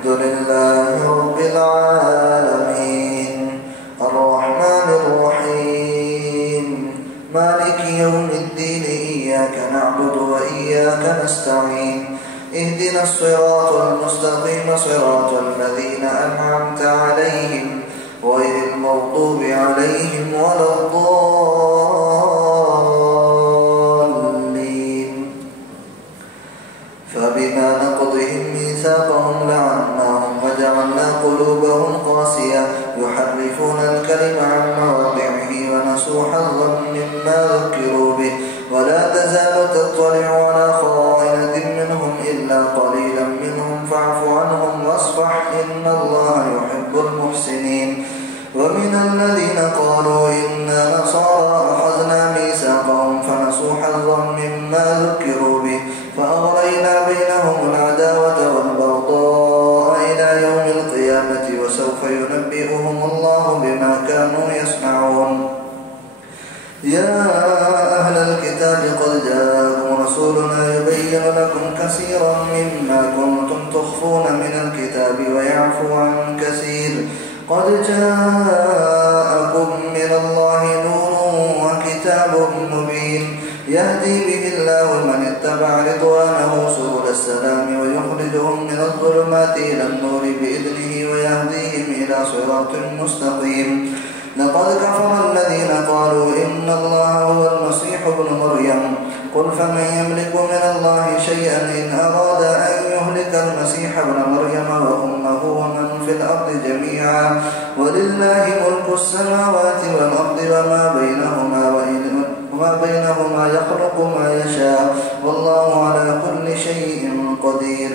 الحمد لله رب العالمين الرحمن الرحيم مالك يوم الدين إياك نعبد وإياك نستعين اهدنا الصراط المستقيم صراط الذين أنعمت عليهم غير المغضوب عليهم ولا الضالين فبما نقضهم ميثاقهم لعناهم وجعلنا قلوبهم قاسية يحرفون الكلم عن مواضعه ونسوا حظا مما ذكروا به ولا تزال تطلع على خائنة منهم إلا قليلا منهم فاعف عنهم واصفح إن الله يحب المحسنين ومن الذين قالوا إنا نصارى أخذنا ميثاقهم فنسوا حظا مما ذكروا به فأغرينا بينهم العداوة والبغضاء إلى يوم القيامة وسوف ينبئهم الله بما كانوا يصنعون يا أهل الكتاب قد جاءكم رسولنا يبين لكم كثيرا مما كنتم تخفون من الكتاب ويعفو عن كثير قد جاءكم من الله نور وكتاب مبين يهدي به الله من اتبع رضوانه سبل السلام ويخرجهم من الظلمات إلى النور بإذنه ويهديهم إلى صراط مستقيم لقد كفر الذين قالوا إن الله هو المسيح ابن مريم قل فمن يملك من الله شيئا إن أراد أن يهلك المسيح ابن مريم وأمه ومن في الأرض جميعا ولله ملك السماوات والأرض وما بينهما يخلق ما يشاء والله على كل شيء قدير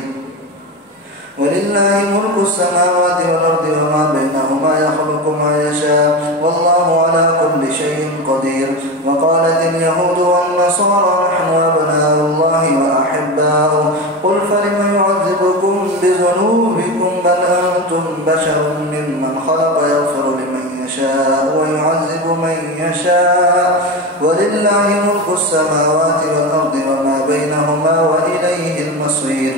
ولله ملك السماوات والأرض وما بينهما يخلق ما يشاء والله على كل شيء قدير وقالت اليهود والنصارى نحن أبناء الله وأحباؤه قل فلم يعذبكم بذنوبكم بل أنتم بشر ممن خلق يغفر لمن يشاء ويعذب من يشاء ولله ملك السماوات والأرض وما بينهما وإليه المصير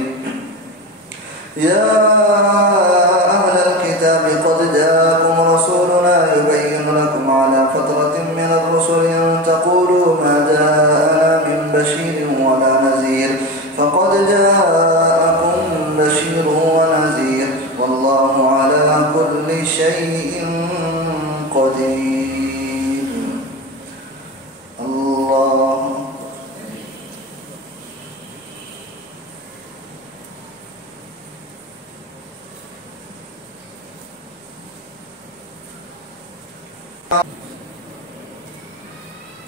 يا أهل الكتاب قد جاءكم رسولنا يبين لكم على فترة من الرسل أن تقولوا ما جاءنا من بشير ولا نذير فقد جاءكم بشير ونذير والله على كل شيء قدير الله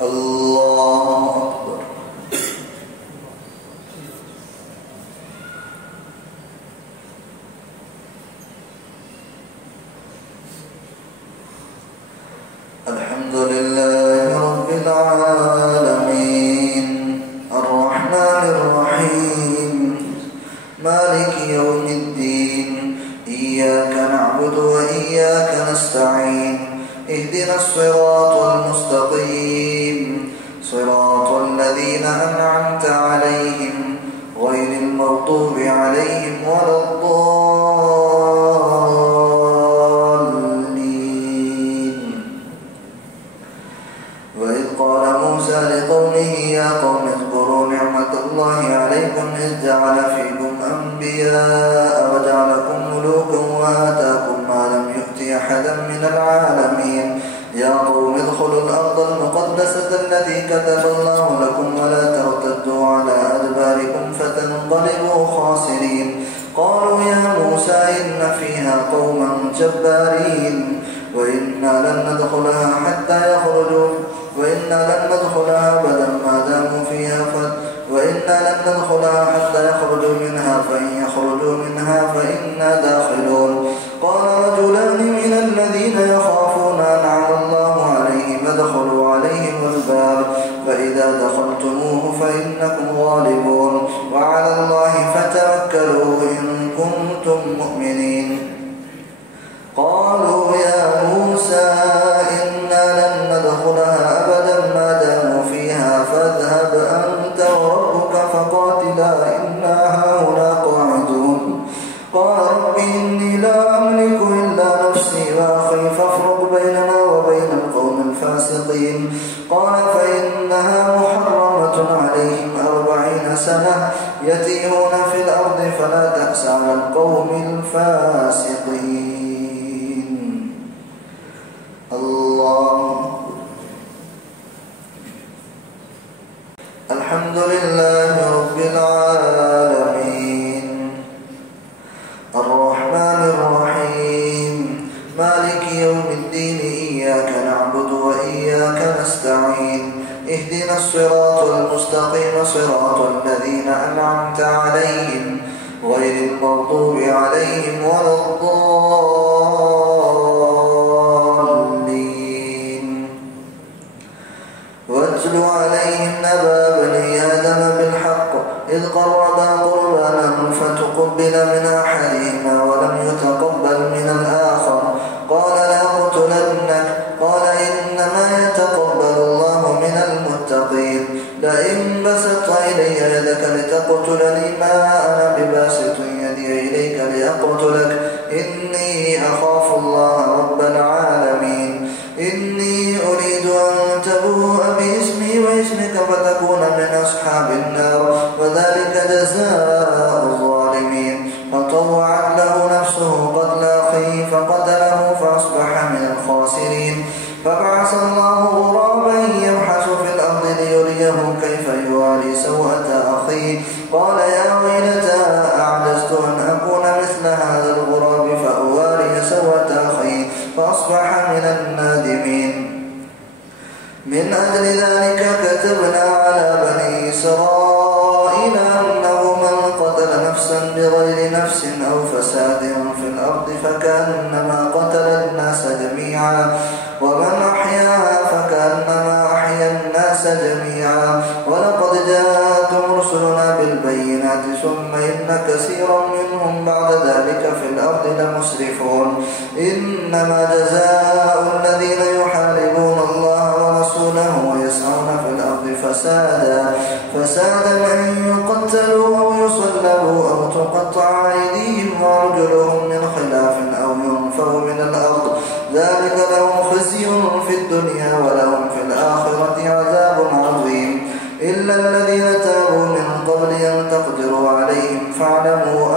الله أكبر الحمد لله رب العالمين الرحمن الرحيم مالك يوم الدين إياك نعبد وإياك نستعين اهدنا الصراط المستقيم صراط الذين أنعمت عليهم غير المغضوب عليهم ولا الضالين وإذ قال موسى لقومه يا قوم اذكروا نعمة الله عليكم إذ جعل فيكم أنبياء وجعلكم ملوكا وآتاكم ما لم يؤت أحدا من العالمين يا قوم ادخلوا الأرض المقدسة التي كتب الله لكم ولا ترتدوا على أدباركم فتنقلبوا خاسرين قالوا يا موسى إن فيها قوما جبارين وإنا لن ندخلها حتى يخرجوا وإنا لن ندخلها أبدا ما داموا فيها وإنا لن ندخلها حتى يخرجوا منها فإن يخرجوا منها فإنا داخلون قال رجلان من الذين يخافون أنعم الله عليهم ادخلوا عليهم الباب فإذا دخلتموه فإنكم غالبون وعلى الله فتوكلوا إن كنتم مؤمنين قالوا يا موسى إنا لن ندخلها أبدا ما داموا فيها فاذهب أنت وربك فقاتلا إنا هاهنا قاعدون قال رب إني لا أملك إلا نفسي وأخي فافرق بيننا وبين القوم الفاسقين. قال فإنها محرمة عليهم 40 سنة يتيهون في الأرض فلا تأس على القوم الفاسقين. الله. الحمد لله رب العالمين الرحمن الرحيم مالك يوم الدين إياك نعبد وإياك نستعين اهدنا الصراط المستقيم صراط الذين أنعمت عليهم غير المغضوب عليهم ولا الضالين. واتل عليهم نبأ بني آدم بالحق إذ قربا قربانا فتقبل من أحدهما ولم يتقبل من الآخر قال لأقتلنك قال إنما يتقبل الله من المتقين. لئن بسطت إلي يدك لتقتلني ما أنا بباسط يدي إليك لأقتلك إني أخاف الله رب العالمين. إني أريد أن تبوء باسمي واسمك فتكون من أصحاب النار وذلك جزاء الظالمين. فطوعت له نفسه قتل أخيه فقتله فأصبح من الخاسرين. فبعث الله غرابا يبحث في الأرض ليريه كيف يواري سوءة أخيه قال يا ويلتى أعجزت أن أكون مثل هذا الغراب فأواري سوءة أخي فأصبح من النادمين. من أجل ذلك كتبنا على بني إسرائيل أنه من قتل نفسا بغير نفس أو فساد في الأرض فكأنما قتل الناس جميعا ومن أحياها فكأنما أحيا الناس جميعا. ولقد جاءتهم رسلنا بالبينات ثم إن كثيرا منهم بعد ذلك في الأرض لمسرفون. إنما جزاء الذين يحاربون الله ورسوله ويسعون في الأرض فسادا أن يقتلوا أو يصلبوا أو تقطع أيديهم وأرجلهم من خلاف أو ينفوا من الأرض ذلك لهم خزي في الدنيا ولهم في الآخرة عذاب عظيم. إلا الذين تابوا من قبل أن تقدروا عليهم فاعلموا